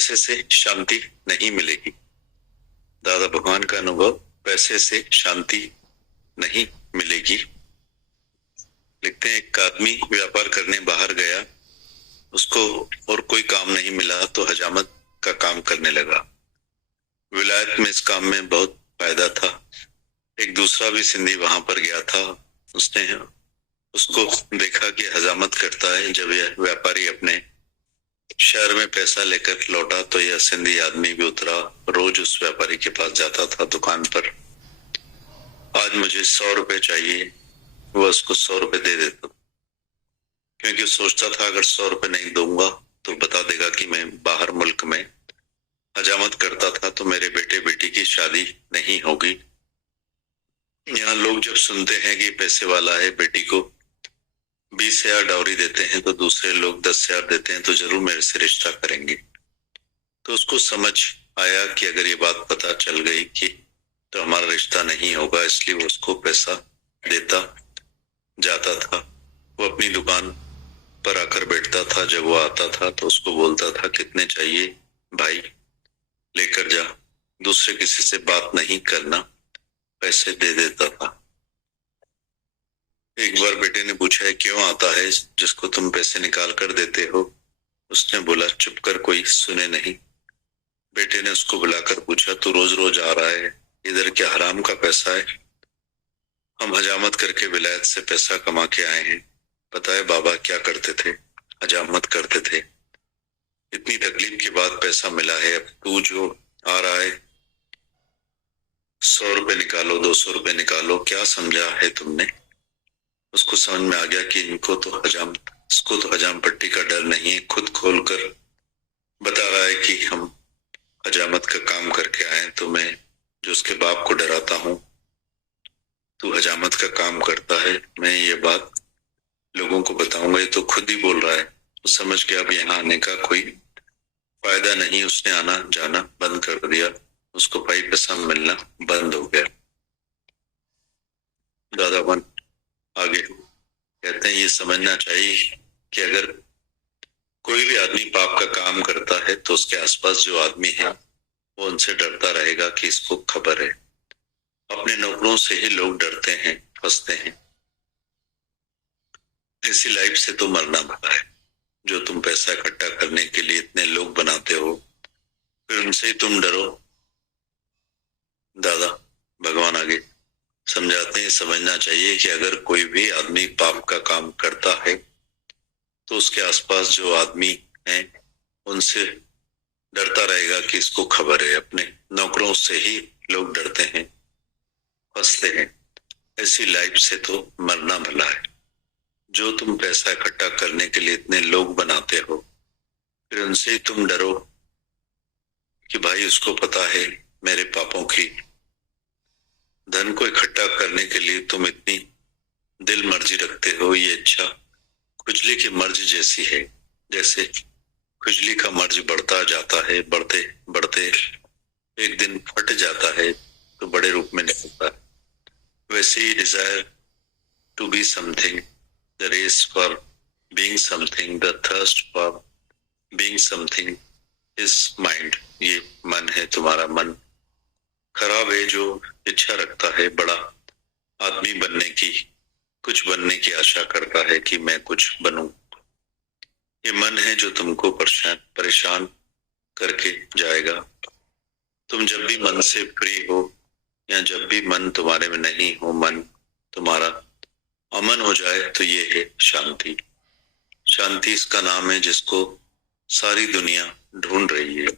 पैसे से शांति नहीं मिलेगी। दादा भगवान का अनुभव, पैसे से शांति नहीं मिलेगी। लिखते हैं, एक आदमी व्यापार करने बाहर गया, उसको और कोई काम नहीं मिला तो हजामत का काम करने लगा। विलायत में इस काम में बहुत फायदा था। एक दूसरा भी सिंधी वहां पर गया था, उसने उसको देखा कि हजामत करता है। जब यह व्यापारी अपने शहर में पैसा लेकर लौटा तो यह सिंधी आदमी भी उतरा। रोज उस व्यापारी के पास जाता था दुकान पर। आज मुझे 100 रुपए चाहिए, वह उसको 100 रुपए दे देता, क्योंकि सोचता था अगर 100 रुपए नहीं दूंगा तो बता देगा कि मैं बाहर मुल्क में हजामत करता था, तो मेरे बेटे बेटी की शादी नहीं होगी। यहाँ लोग जब सुनते हैं कि पैसे वाला है, बेटी को 20,000 डाउरी देते हैं तो दूसरे लोग 10,000 देते हैं, तो जरूर मेरे से रिश्ता करेंगे। तो उसको समझ आया कि अगर ये बात पता चल गई कि तो हमारा रिश्ता नहीं होगा, इसलिए वो उसको पैसा देता जाता था। वो अपनी दुकान पर आकर बैठता था। जब वो आता था तो उसको बोलता था, कितने चाहिए भाई, लेकर जा। दूसरे किसी से बात नहीं करना, पैसे दे देता था। एक बार बेटे ने पूछा, है क्यों आता है जिसको तुम पैसे निकाल कर देते हो? उसने बोला, चुप कर, कोई सुने नहीं। बेटे ने उसको बुलाकर पूछा, तू रोज रोज आ रहा है, इधर क्या हराम का पैसा है? हम हजामत करके विलायत से पैसा कमा के आए हैं। पता है बाबा क्या करते थे? हजामत करते थे। इतनी तकलीफ के बाद पैसा मिला है, अब तू जो आ रहा है 100 रुपए निकालो, 200 रुपए निकालो, क्या समझा है तुमने? उसको समझ में आ गया कि इसको तो हजाम पट्टी का डर नहीं है। खुद खोल कर बता रहा है कि हम हजामत का काम करके आए। तो मैं जो उसके बाप को डराता हूँ, तू हजामत का काम करता है, मैं ये बात लोगों को बताऊंगा। ये तो खुद ही बोल रहा है। तो समझ गया अब यहाँ आने का कोई फायदा नहीं। उसने आना जाना बंद कर दिया। उसको भाई पैसा मिलना बंद हो गया। दादा बन आगे कहते हैं, ये समझना चाहिए कि अगर कोई भी आदमी पाप का काम करता है तो उसके आसपास जो आदमी है वो उनसे डरता रहेगा कि इसको खबर है। अपने नौकरों से ही लोग डरते हैं, फंसते हैं। ऐसी लाइफ से तो मरना भला है। जो तुम पैसा इकट्ठा करने के लिए इतने लोग बनाते हो, फिर उनसे ही तुम डरो। दादा भगवान आगे समझाते हैं, समझना चाहिए कि अगर कोई भी आदमी पाप का काम करता है तो उसके आसपास जो आदमी हैं उनसे डरता रहेगा कि इसको खबर है। अपने नौकरों से ही लोग डरते हैं, फंसते हैं। ऐसी लाइफ से तो मरना भला है। जो तुम पैसा इकट्ठा करने के लिए इतने लोग बनाते हो, फिर उनसे ही तुम डरो कि भाई उसको पता है मेरे पापों की। धन को इकट्ठा करने के लिए तुम इतनी दिल मर्जी रखते हो। ये इच्छा खुजली की मर्ज जैसी है। जैसे खुजली का मर्ज बढ़ता जाता है, बढ़ते बढ़ते एक दिन फट जाता है तो बड़े रूप में निकलता है। वैसे ही desire to be something, the race for being something, the thirst for being something is mind. ये मन है, तुम्हारा मन खराब है जो इच्छा रखता है बड़ा आदमी बनने की, कुछ बनने की आशा करता है कि मैं कुछ बनूं। ये मन है जो तुमको परेशान करके जाएगा। तुम जब भी मन से फ्री हो या जब भी मन तुम्हारे में नहीं हो, मन तुम्हारा अमन हो जाए, तो ये है शांति। शांति इसका नाम है जिसको सारी दुनिया ढूंढ रही है।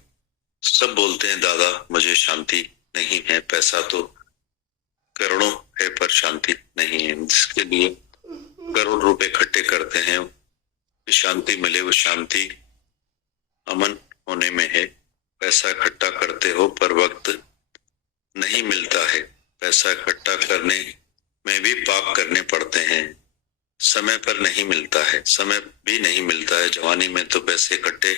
सब बोलते हैं दादा मुझे शांति नहीं है, पैसा तो करोड़ों है पर शांति नहीं है। जिसके लिए करोड़ रुपए इकट्ठे करते हैं कि शांति मिले, वो शांति अमन होने में है। पैसा इकट्ठा करते हो पर वक्त नहीं मिलता है। पैसा इकट्ठा करने में भी पाप करने पड़ते हैं। समय पर नहीं मिलता है, समय भी नहीं मिलता है। जवानी में तो पैसे इकट्ठे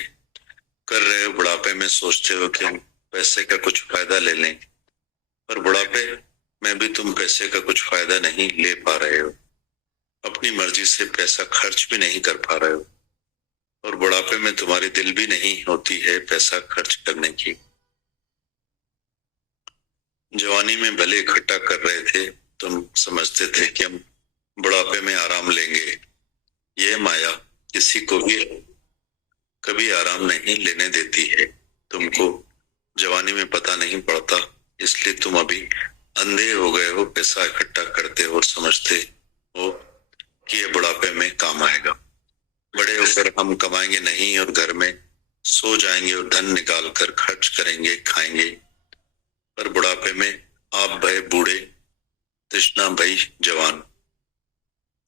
कर रहे हो, बुढ़ापे में सोचते हो कि हम पैसे का कुछ फायदा ले लें, पर बुढ़ापे में भी तुम पैसे का कुछ फायदा नहीं ले पा रहे हो। अपनी मर्जी से पैसा खर्च भी नहीं कर पा रहे हो। और बुढ़ापे में तुम्हारी दिल भी नहीं होती है पैसा खर्च करने की। जवानी में भले इकट्ठा कर रहे थे, तुम समझते थे कि हम बुढ़ापे में आराम लेंगे। यह माया किसी को भी कभी आराम नहीं लेने देती है। तुमको जवानी में पता नहीं पड़ता, इसलिए तुम अभी अंधे हो गए हो। पैसा इकट्ठा करते हो और समझते हो कि ये बुढ़ापे में काम आएगा। बड़े होकर हम कमाएंगे नहीं और घर में सो जाएंगे और धन निकाल कर खर्च करेंगे, खाएंगे। पर बुढ़ापे में आप भय बूढ़े, तृष्णा भई जवान।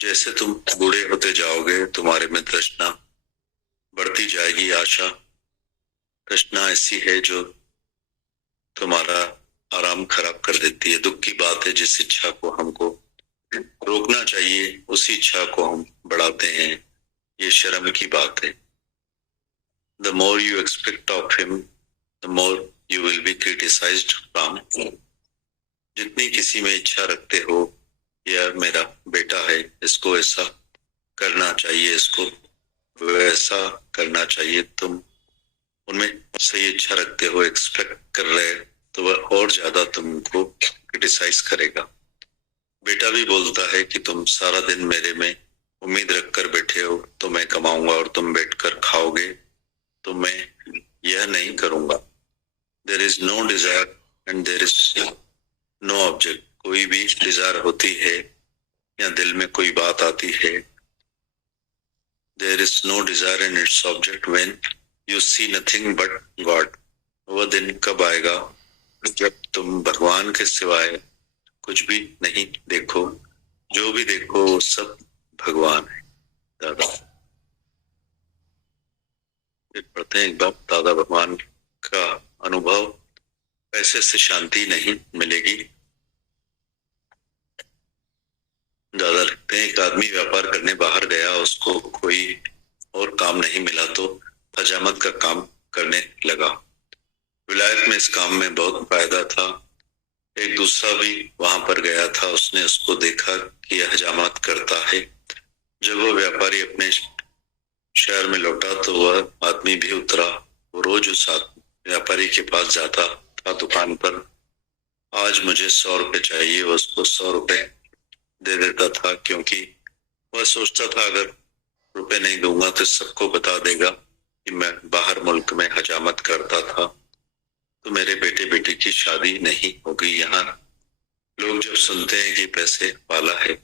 जैसे तुम बूढ़े होते जाओगे, तुम्हारे में तृष्णा बढ़ती जाएगी। आशा तृष्णा ऐसी है जो तुम्हारा आराम खराब कर देती है। दुख की बात है, जिस इच्छा को हमको रोकना चाहिए उसी इच्छा को हम बढ़ाते हैं। ये शर्म की बात है। The more you expect of him, the more you will be criticized from him. जितनी किसी में इच्छा रखते हो, यह मेरा बेटा है, इसको ऐसा करना चाहिए, इसको वैसा करना चाहिए, तुम उनमें सही इच्छा रखते हो, एक्सपेक्ट कर रहे, तो वह और ज्यादा तुमको क्रिटिसाइज करेगा। बेटा भी बोलता है कि तुम सारा दिन मेरे में उम्मीद रखकर बैठे हो, तो मैं कमाऊंगा और तुम बैठकर खाओगे, तो मैं यह नहीं करूंगा। There is no desire and there is no object. कोई भी डिजायर होती है या दिल में कोई बात आती है, there is no desire and its object when you see nothing but God. वह दिन कब आएगा जब तुम भगवान के सिवाय कुछ भी नहीं देखो, जो भी देखो वो सब भगवान है। दादा पढ़ते हैं एक बार, दादा भगवान का अनुभव, पैसे से शांति नहीं मिलेगी। दादा लिखते हैं, एक आदमी व्यापार करने बाहर गया, उसको कोई और काम नहीं मिला तो हजामत का काम करने लगा। विलायत में इस काम में बहुत फायदा था। एक दूसरा भी वहां पर गया था, उसने उसको देखा कि यह हजामत करता है। जब वह व्यापारी अपने शहर में लौटा तो वह आदमी भी उतरा। वो रोज उस व्यापारी के पास जाता था दुकान पर। आज मुझे 100 रुपए चाहिए, उसको 100 रुपए दे देता था, क्योंकि वह सोचता था अगर रुपए नहीं दूंगा तो सबको बता देगा कि मैं बाहर मुल्क में हजामत करता था, तो मेरे बेटे बेटी की शादी नहीं होगी। यहाँ लोग जब सुनते हैं कि पैसे वाला है,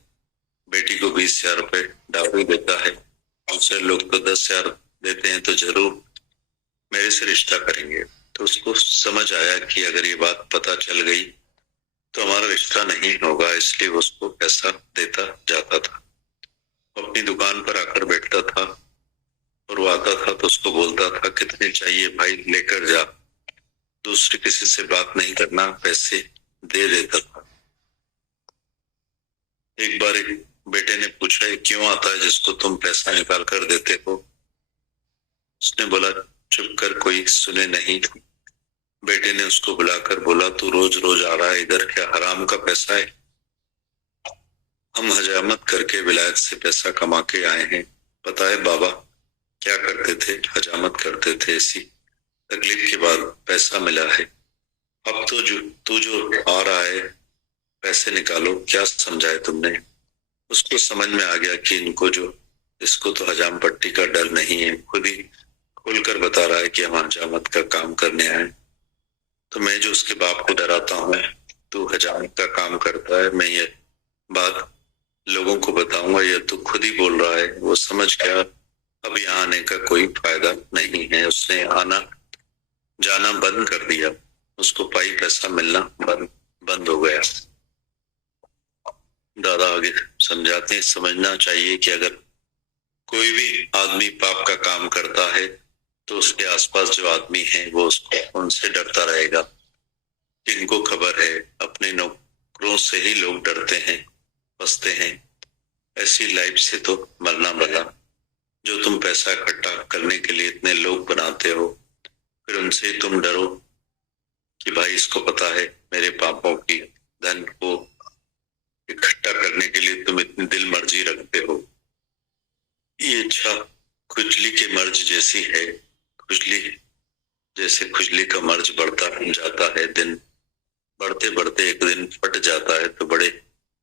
बेटी को 20,000 रुपए डाउरी देता है, दूसरे लोग तो 10,000 देते हैं, तो जरूर मेरे से रिश्ता करेंगे। तो उसको समझ आया कि अगर ये बात पता चल गई तो हमारा रिश्ता नहीं होगा, इसलिए उसको पैसा देता जाता था। अपनी दुकान पर आकर बैठता था और वो आता था तो उसको बोलता था, कितने चाहिए भाई, लेकर जा। दूसरे किसी से बात नहीं करना, पैसे दे देता था। एक बार एक बेटे ने पूछा, ये क्यों आता है जिसको तुम पैसा निकाल कर देते हो? उसने बोला, चुप कर, कोई सुने नहीं। बेटे ने उसको बुलाकर बोला, तू रोज रोज आ रहा है इधर, क्या हराम का पैसा है? हम हजामत करके विलायत से पैसा कमा के आए हैं। पता है बाबा क्या करते थे? हजामत करते थे। ऐसी तकलीफ के बाद पैसा मिला है। अब तो तू जो आ रहा है, पैसे निकालो, क्या समझाए तुमने? उसको समझ में आ गया कि इनको जो, इसको तो हजाम पट्टी का डर नहीं है, खुद ही खुलकर बता रहा है कि हम हजामत का काम करने आए। तो मैं जो उसके बाप को डराता हूँ, तू हजामत का काम करता है, मैं ये बात लोगों को बताऊंगा, ये तू खुद ही बोल रहा है। वो समझ गया अब यहाँ आने का कोई फायदा नहीं है। उसने आना जाना बंद कर दिया, उसको पाई पैसा मिलना बंद हो गया। दादा आगे समझाते हैं, समझना चाहिए कि अगर कोई भी आदमी पाप का काम करता है तो उसके आसपास जो आदमी है वो उसको उनसे डरता रहेगा। जिनको खबर है, अपने नौकरों से ही लोग डरते हैं, फंसते हैं। ऐसी लाइफ से तो मरना भला। जो तुम पैसा इकट्ठा करने के लिए इतने लोग बनाते हो, फिर उनसे तुम डरो कि भाई इसको पता है मेरे पापों की, धन को इकट्ठा करने के लिए तुम इतनी दिल मर्जी रखते हो। ये इच्छा खुजली के मर्ज जैसी है। खुजली जैसे खुजली का मर्ज बढ़ता जाता है, दिन बढ़ते बढ़ते एक दिन फट जाता है तो बड़े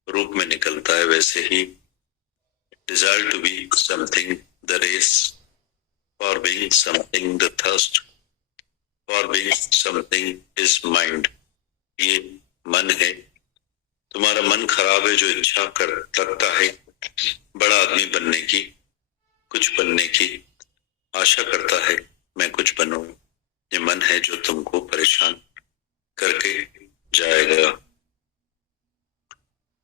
रूप में निकलता है, वैसे ही desire to be something, the race, for being something, the thirst, for being something is mind. ये मन है, तुम्हारा मन खराब है जो इच्छा कर लगता है बड़ा आदमी बनने की, कुछ बनने की आशा करता है, मैं कुछ बनूं। ये मन है जो तुमको परेशान करके जाएगा।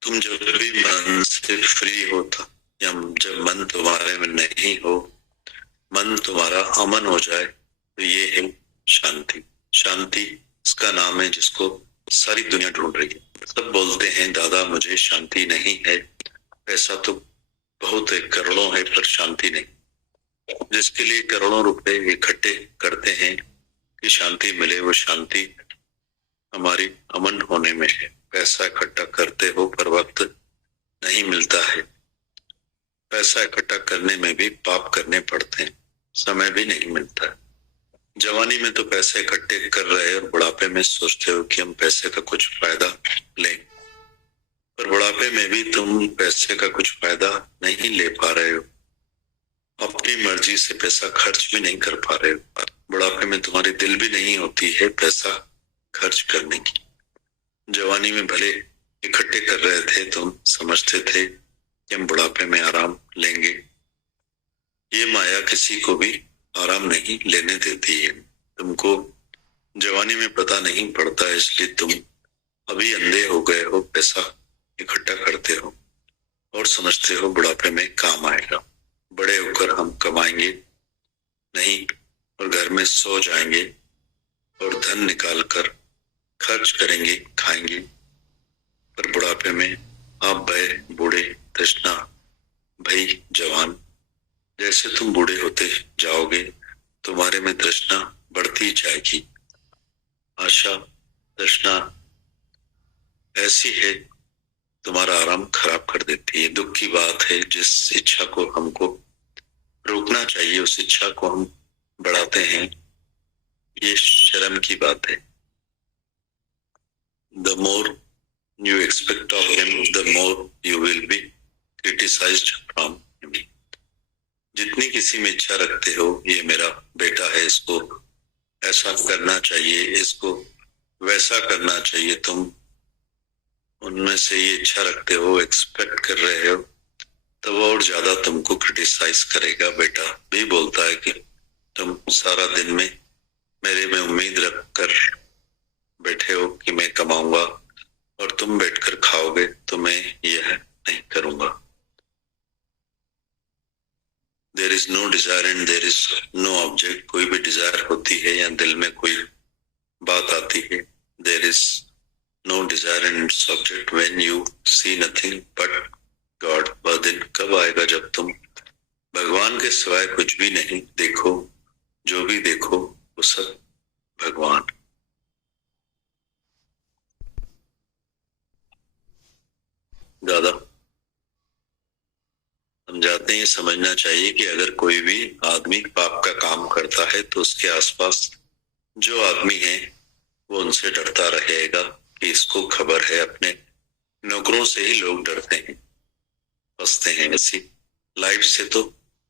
तुम जब भी मन से फ्री होता या जब मन तुम्हारे में नहीं हो, मन तुम्हारा अमन हो जाए, तो ये है शांति। शांति इसका नाम है जिसको सारी दुनिया ढूंढ रही है। सब बोलते हैं दादा मुझे शांति नहीं है, पैसा तो बहुत है, करोड़ों है, पर शांति नहीं। जिसके लिए करोड़ों रुपए इकट्ठे करते हैं कि शांति मिले, वो शांति हमारी अमन होने में है। पैसा इकट्ठा करते हो पर वक्त नहीं मिलता है। पैसा इकट्ठा करने में भी पाप करने पड़ते हैं, समय भी नहीं मिलता है। जवानी में तो पैसे इकट्ठे कर रहे हो और बुढ़ापे में सोचते हो कि हम पैसे का कुछ फायदा लें, पर बुढ़ापे में भी तुम पैसे का कुछ फायदा नहीं ले पा रहे हो। अपनी मर्जी से पैसा खर्च भी नहीं कर पा रहे हो। बुढ़ापे में तुम्हारी दिल भी नहीं होती है पैसा खर्च करने की। जवानी में भले इकट्ठे कर रहे थे, तुम समझते थे कि हम बुढ़ापे में आराम लेंगे। ये माया किसी को भी आराम नहीं लेने देती है। तुमको जवानी में पता नहीं पड़ता, इसलिए तुम अभी अंधे हो गए हो। पैसा इकट्ठा करते हो और समझते हो बुढ़ापे में काम आएगा, बड़े होकर हम कमाएंगे नहीं और घर में सो जाएंगे और धन निकाल कर खर्च करेंगे, खाएंगे। पर बुढ़ापे में आप भय बूढ़े, तृष्णा भई जवान। जैसे तुम बूढ़े होते जाओगे तुम्हारे में तृष्णा बढ़ती जाएगी। आशा तृष्णा ऐसी है तुम्हारा आराम खराब कर देती है। दुख की बात है, जिस इच्छा को हमको रोकना चाहिए उस इच्छा को हम बढ़ाते हैं, ये शर्म की बात है। The more you expect of him, the more you will be criticized from him. जितनी किसी में इच्छा रखते हो, ये मेरा बेटा है, इसको ऐसा करना चाहिए, इसको वैसा करना चाहिए, तुम उनमें से ये इच्छा रखते हो, एक्सपेक्ट कर रहे हो, तो वो और ज्यादा तुमको क्रिटिसाइज करेगा। बेटा भी बोलता है कि तुम सारा दिन में मेरे में उम्मीद रख कर बैठे हो कि मैं कमाऊंगा और तुम बैठकर खाओगे, तो मैं यह नहीं करूंगा। There is no desire and there is no object. कोई भी डिजायर होती है या दिल में कोई बात आती है, there is no desire and subject when you see nothing but God. वह दिन कब आएगा जब तुम भगवान के सिवाय कुछ भी नहीं देखो, जो भी देखो वो सब भगवान। दादा समझाते हैं, समझना चाहिए कि अगर कोई भी आदमी पाप का काम करता है तो उसके आसपास जो आदमी है वो उनसे डरता रहेगा कि इसको खबर है। अपने नौकरों से ही लोग डरते हैं, फंसते हैं। ऐसी लाइफ से तो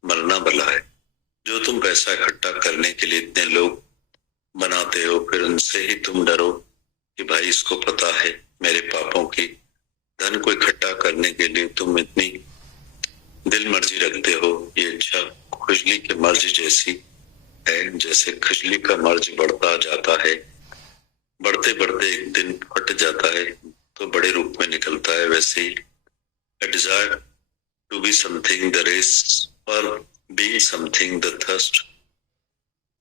मरना भला है। जो तुम पैसा इकट्ठा करने के लिए इतने लोग बनाते हो, फिर उनसे ही तुम डरो कि भाई इसको पता है मेरे पापों की। धन को इकट्ठा करने के लिए तुम इतनी दिल मर्जी रखते हो। ये इच्छा खुजली के मर्ज जैसी है। जैसे खुजली का मर्ज बढ़ता जाता है, बढ़ते बढ़ते एक दिन फट जाता है तो बड़े रूप में निकलता है, वैसे ही a desire to be something, the race, or being something, the thirst,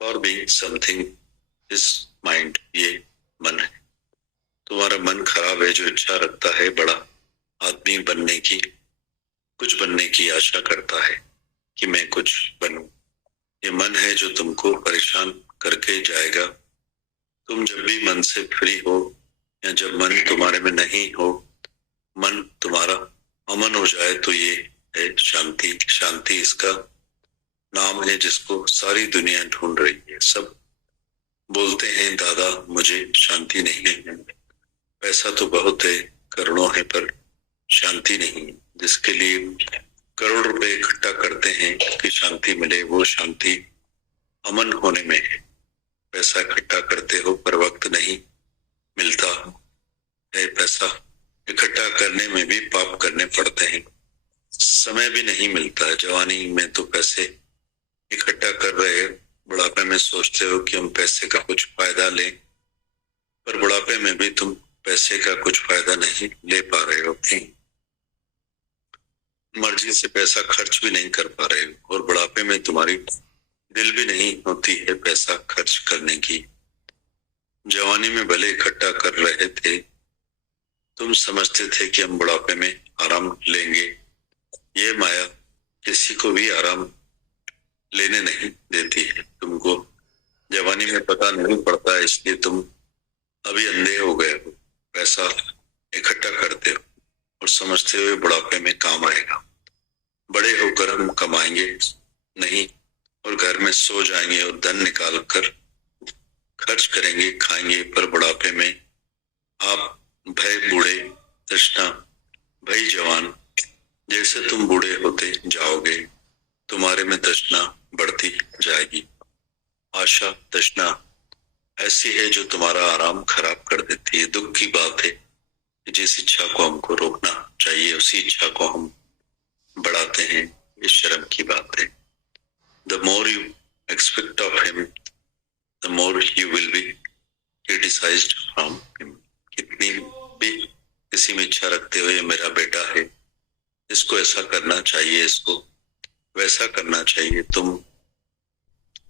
or being something is mind. ये मन है। तुम्हारा मन खराब है जो इच्छा रखता है बड़ा आदमी बनने की, कुछ बनने की आशा करता है कि मैं कुछ बनूं। ये मन है जो तुमको परेशान करके जाएगा। तुम जब भी मन से फ्री हो या जब मन तुम्हारे में नहीं हो, मन तुम्हारा अमन हो जाए, तो ये है शांति। शांति इसका नाम है जिसको सारी दुनिया ढूंढ रही है। सब बोलते हैं दादा मुझे शांति नहीं है, पैसा तो बहुत है, करोड़ों है, पर शांति नहीं। जिसके लिए करोड़ रुपए इकट्ठा करते हैं कि शांति मिले, वो शांति अमन होने में है। पैसा इकट्ठा करते हो पर वक्त नहीं मिलता है, पैसा इकट्ठा करने में भी पाप करने पड़ते हैं, समय भी नहीं मिलता है। जवानी में तो पैसे इकट्ठा कर रहे हो, बुढ़ापे में सोचते हो कि हम पैसे का कुछ फायदा लें, पर बुढ़ापे में भी तुम पैसे का कुछ फायदा नहीं ले पा रहे हो, अपनी मर्जी से पैसा खर्च भी नहीं कर पा रहे हो, और बुढ़ापे में तुम्हारी दिल भी नहीं होती है पैसा खर्च करने की। जवानी में भले इकट्ठा कर रहे थे, तुम समझते थे कि हम बुढ़ापे में आराम लेंगे। ये माया किसी को भी आराम लेने नहीं देती है। तुमको जवानी में पता नहीं पड़ता, इसलिए तुम अभी अंधे हो गए हो। पैसा इकट्ठा करते हो और समझते हो बुढ़ापे में काम आएगा, बड़े होकर हम कमाएंगे नहीं और घर में सो जाएंगे और धन निकाल कर खर्च करेंगे, खाएंगे। पर बुढ़ापे में आप भय बूढ़े तृष्णा भई जवान, जैसे तुम बूढ़े होते जाओगे तुम्हारे में तृष्णा बढ़ती जाएगी। आशा तृष्णा ऐसी है जो तुम्हारा आराम खराब कर देती है। दुख की बात है कि जिस इच्छा को हमको रोकना चाहिए उसी इच्छा को हम बढ़ाते हैं, ये शर्म की बात है। The more you expect of him, the more you will be criticized from him. कितनी भी किसी में इच्छा रखते हो, ये मेरा बेटा है, इसको ऐसा करना चाहिए, इसको वैसा करना चाहिए, तुम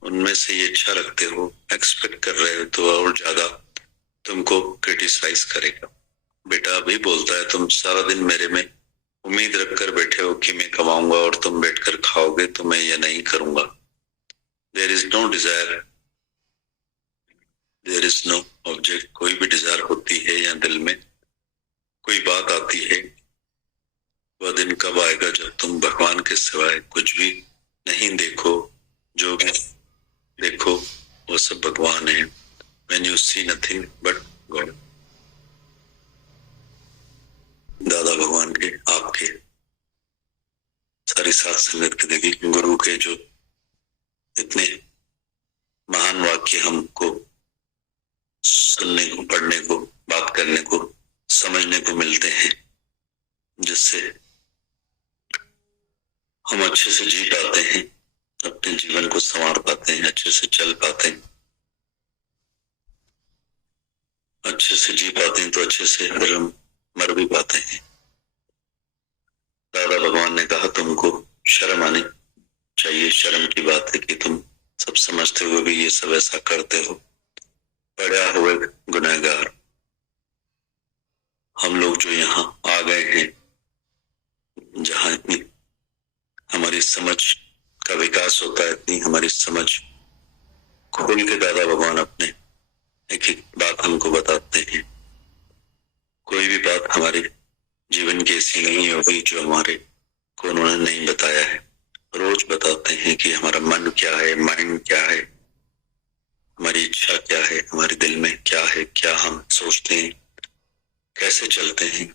उनमें से ये इच्छा रखते हो, एक्सपेक्ट कर रहे हो, तो और ज्यादा तुमको क्रिटिसाइज करेगा। बेटा अभी बोलता है तुम सारा दिन मेरे में उम्मीद रखकर बैठे हो कि मैं कमाऊंगा और तुम बैठकर खाओगे, तो मैं ये नहीं करूंगा। There is no desire, there is no object. कोई भी डिजायर होती है या दिल में कोई बात आती है, वह दिन कब आएगा जब तुम भगवान के सिवाय कुछ भी नहीं देखो, जो भी देखो वो सब भगवान है। When you see nothing but God। दादा भगवान के, आपके, सारी सात संगत के देखिए गुरु के जो इतने महान वाक्य हमको सुनने को, पढ़ने को, बात करने को, समझने को मिलते हैं, जिससे हम अच्छे से जी पाते हैं, अपने जीवन को संवार पाते हैं, अच्छे से चल पाते हैं, अच्छे से जी पाते हैं, तो अच्छे से अगर हम मर भी पाते हैं। दादा भगवान ने कहा तुमको शर्म आनी चाहिए। शर्म की बात है कि तुम सब समझते हुए भी ये सब ऐसा करते हो। पड़ा हुए गुनहगार हम लोग जो यहाँ आ गए हैं, जहाँ इतनी हमारी समझ का विकास होता है, इतनी हमारी समझ खोल के दादा भगवान अपने एक एक बात हमको बताते हैं। कोई भी बात हमारे जीवन की ऐसी नहीं होगी जो हमारे को उन्होंने नहीं बताया है। रोज बताते हैं कि हमारा मन क्या है, माइंड क्या है, हमारी इच्छा क्या है, हमारे दिल में क्या है, क्या हम सोचते हैं, कैसे चलते हैं,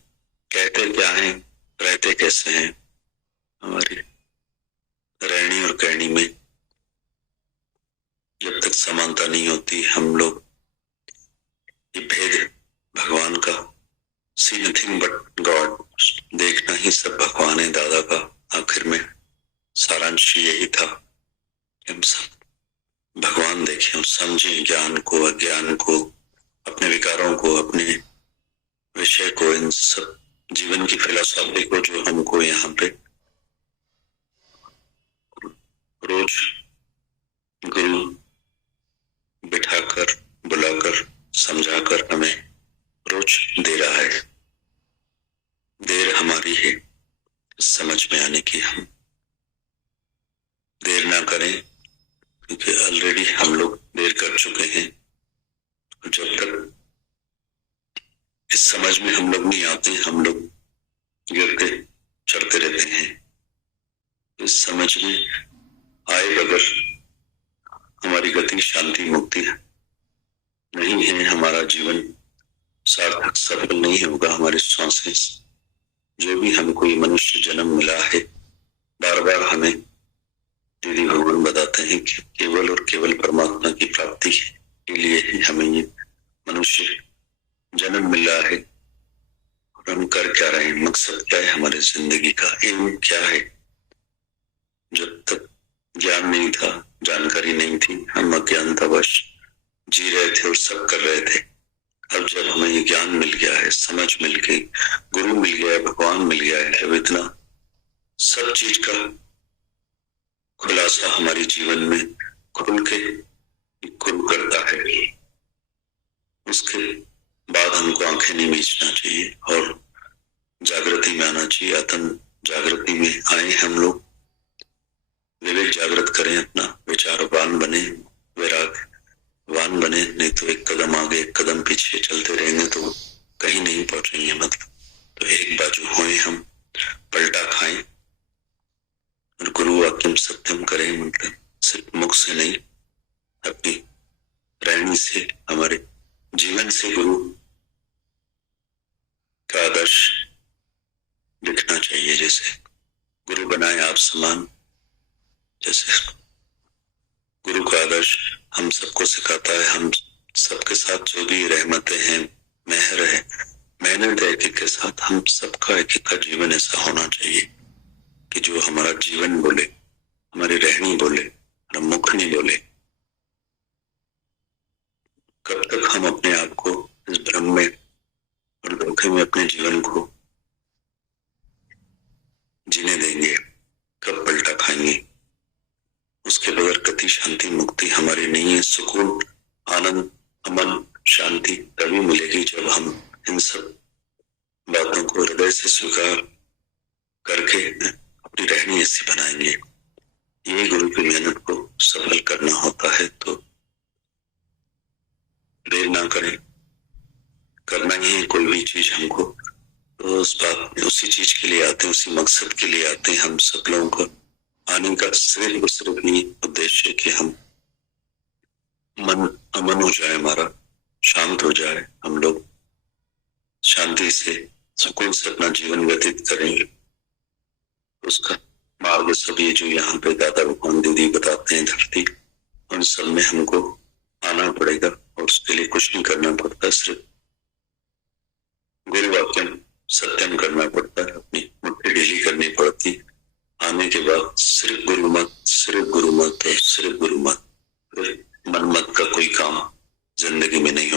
कहते क्या हैं, रहते कैसे हैं। हमारी रहनी और कहनी में जब तक समानता नहीं होती, हम लोग ये भेद भगवान का सी नथिंग बट गॉड, देखना ही सब भगवान है। दादा का आखिर में सारांश यही था कि हम सब भगवान देखें और समझें, ज्ञान को, अज्ञान को, अपने विकारों को, अपने विषय को, इन सब जीवन की फिलॉसफी को जो हमको यहाँ पे रोज गुरु बिठाकर, बुलाकर, समझाकर हमें रोज दे रहा है। देर हमारी है समझ में आने की, हम देर ना करें, क्योंकि ऑलरेडी हम लोग देर कर चुके हैं। जब तक इस समझ में हम लोग नहीं आते, हम लोग गिरते चढ़ते रहते हैं। इस समझ में आए बगैर हमारी गति शांति मुक्ति नहीं है, हमारा जीवन सार्थक सफल नहीं होगा। हमारे श्वासें जो भी हमको ये मनुष्य जन्म मिला है, बार बार हमें दीदी भगवान बताते हैं कि केवल और केवल परमात्मा की प्राप्ति के लिए ही हमें ये मनुष्य जन्म मिला है। और हम कर क्या रहे हैं, मकसद क्या है हमारे जिंदगी का, एम क्या है। जब तक ज्ञान नहीं था, जानकारी नहीं थी, हम अज्ञानतावश जी रहे थे और सब कर रहे थे। अब जब हमें ये ज्ञान मिल गया है, समझ मिल गई, गुरु मिल गया है, भगवान मिल गया है, अब इतना सब चीज का खुलासा हमारे जीवन में खुल के गुरु करता है। उसके बाद हमको आंखें नहीं मीचना चाहिए और जागृति में आना चाहिए। आत्म जागृति में आए हम लोग, विवेक जागृत करें, अपना विचारवान बने, वैरागवान बने। नहीं तो एक कदम आगे एक कदम पीछे चलते रहेंगे तो कहीं नहीं पहुंचेंगे। मतलब तो एक बाजू होए, हम पलटा खाएं और गुरु वाक्यम सत्यम करें। मतलब सिर्फ मुख से नहीं, अपनी रहनी से, हमारे जीवन से गुरु का आदर्श दिखना चाहिए। जैसे गुरु बनाए आप समान, जैसे गुरु का आदर्श हम सबको सिखाता है। हम सबके साथ जो भी रहमतें हैं, मेहर है, मेहनत है, एक के साथ हम सबका एक का जीवन ऐसा होना चाहिए कि जो हमारा जीवन बोले, हमारी रहनी बोले, हमारा मुख नहीं बोले। कब तक हम अपने आप को इस भ्रम में और धोखे में अपने जीवन को जीने देंगे, कब पलटा खाएंगे। उसके बगैर गति शांति मुक्ति हमारी नहीं है। सुकून, आनंद, अमन, शांति तभी मिलेगी जब हम इन सब बातों को हृदय से स्वीकार करके अपनी रहनी ऐसी बनाएंगे। ये गुरु की मेहनत को सफल करना होता है। तो देर ना करें, करना ही है कोई भी चीज हमको, तो उस बात में उसी चीज के लिए आते हैं, उसी मकसद के लिए आते हैं। हम सब लोगों को आने का सिर्फ और सिर्फ ये उद्देश्य कि हम मन अमन हो जाए, हमारा शांत हो जाए, हम लोग शांति से सुकून से अपना जीवन व्यतीत करेंगे। उसका मार्ग सब ये जो यहाँ पे दादा भगवान दीदी बताते हैं धरती, उन सब में हमको आना पड़ेगा और उसके लिए कुछ नहीं करना पड़ता, सिर्फ गुरु वाक्यम सत्यम करना पड़ता है, अपनी मुट्ठी ढीली करनी पड़ती। आने के बाद सिर्फ गुरु मत, सिर्फ गुरु मत और सिर्फ गुरु मत, फिर मन मत का कोई काम जिंदगी में नहीं